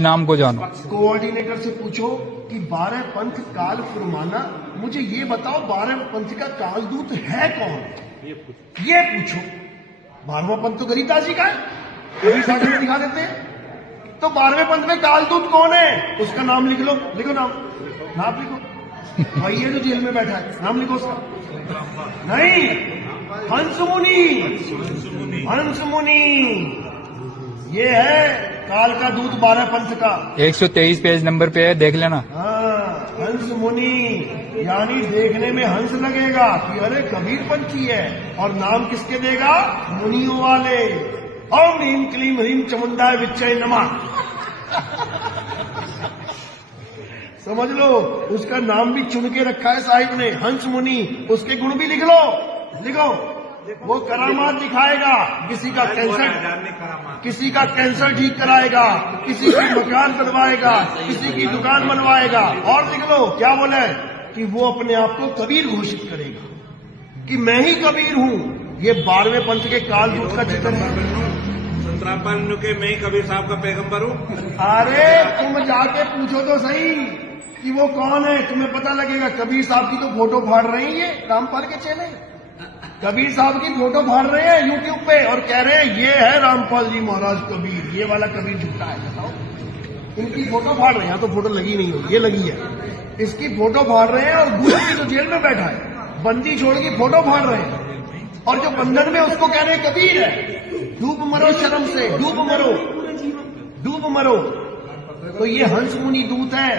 नाम को जानो। कोऑर्डिनेटर से पूछो कि 12 पंथ काल फुरमाना, मुझे ये बताओ 12 पंथ का कालदूत है कौन? ये पूछो। 12वां पंथ तो गरीबदास जी का है, कभी सागर में दिखा देते हैं। तो 12वें पंथ में कालदूत कौन है? उसका नाम लिख लो। लिखो नाम लिखो। वही है जो जेल में बैठा है, नाम लिखो उसका। नहीं, हंस मुनि। हंस मुनि ये है काल का दूत 12 पंथ का। 123 पेज नंबर पे है, देख लेना। हाँ, हंस मुनि यानी देखने में हंस लगेगा कि अरे कबीर पंथी है, और नाम किसके देगा? मुनियों वाले। ओम ह्रीम क्लीम ह्रीम चमुंडाय विच्चय नमः। समझ लो, उसका नाम भी चुन के रखा है साहिब ने, हंस मुनि। उसके गुण भी लिख लो, लिखो। वो करामात दिखाएगा, किसी का कैंसर ठीक कराएगा, किसी की मकान बनवाएगा, किसी की दुकान बनवाएगा। और लिख लो क्या बोले कि वो अपने आप को कबीर घोषित करेगा कि मैं ही कबीर हूं। ये 12वें पंथ के कालदूत का चित्र है। संतरापन के मैं ही कबीर साहब का पैगंबर हूं। अरे तुम जाके पूछो तो सही कि वो कौन है, तुम्हें पता लगेगा। कबीर साहब की तो फोटो फाड़ रहे हैं ये रामपाल के चेले। कबीर साहब की फोटो फाड़ रहे हैं यूट्यूब पे और कह रहे हैं ये है रामपाल जी महाराज कबीर। ये वाला कबीर झूठा है, बताओ। इनकी फोटो फाड़ रहे हैं, तो फोटो लगी नहीं होगी, ये लगी है। इसकी फोटो फाड़ रहे हैं, और गुरु की जो जेल में बैठा है बंदी छोड़ की फोटो फाड़ रहे हैं, और जो बंधन में उसको कह रहे हैं कबीर है। डूब मरो शर्म से, डूब मरो, डूब मरो। तो ये हंस मुनि दूत है।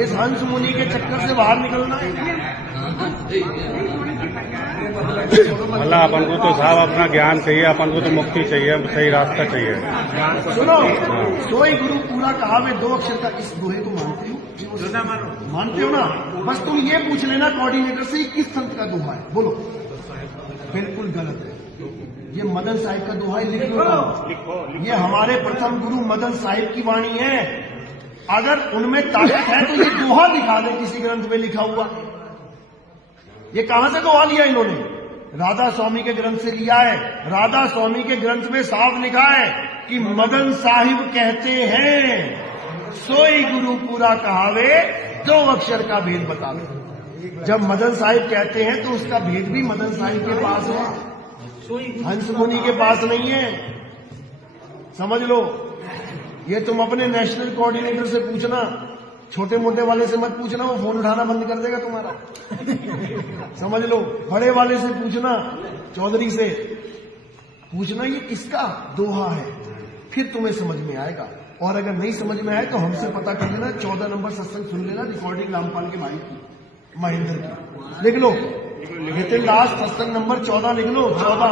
इस हंस मुनि के चक्कर से बाहर निकलना है। मतलब अपन को तो साहब अपना ज्ञान चाहिए, अपन को तो मुक्ति चाहिए, सही रास्ता चाहिए। सुनो, सोई गुरु पूरा कहा में 2 अक्षर का इस दोहे को मानते हो? मानते हो ना? बस तुम ये पूछ लेना कोऑर्डिनेटर से किस संत का दोहा है, बोलो। बिल्कुल गलत है, ये मदन साहिब का दोहा है। लिख लो, ये हमारे प्रथम गुरु मदन साहिब की वाणी है। अगर उनमें ताकत है तो ये दोहा दिखा दे किसी ग्रंथ में लिखा हुआ। ये कहां से दोहा लिया इन्होंने? राधा स्वामी के ग्रंथ से लिया है। राधा स्वामी के ग्रंथ में साफ लिखा है कि मदन साहिब कहते हैं सोई गुरु पूरा कहावे, 2 अक्षर का भेद बतावे। जब मदन साहिब कहते हैं तो उसका भेद भी मदन साहिब के पास है, हंस मुनि के पास नहीं है। समझ लो, ये तुम अपने नेशनल कोऑर्डिनेटर से पूछना, छोटे मोटे वाले से मत पूछना, वो फोन उठाना बंद कर देगा तुम्हारा। समझ लो, बड़े वाले से पूछना, चौधरी से पूछना ये किसका दोहा है, फिर तुम्हें समझ में आएगा। और अगर नहीं समझ में आए तो हमसे पता कर लेना। 14 नंबर सत्संग सुन लेना, रिकॉर्डिंग रामपाल के भाई की, महेंद्र की। लिख लो, लास्ट सत्संग नंबर 14 लिख लो, 14।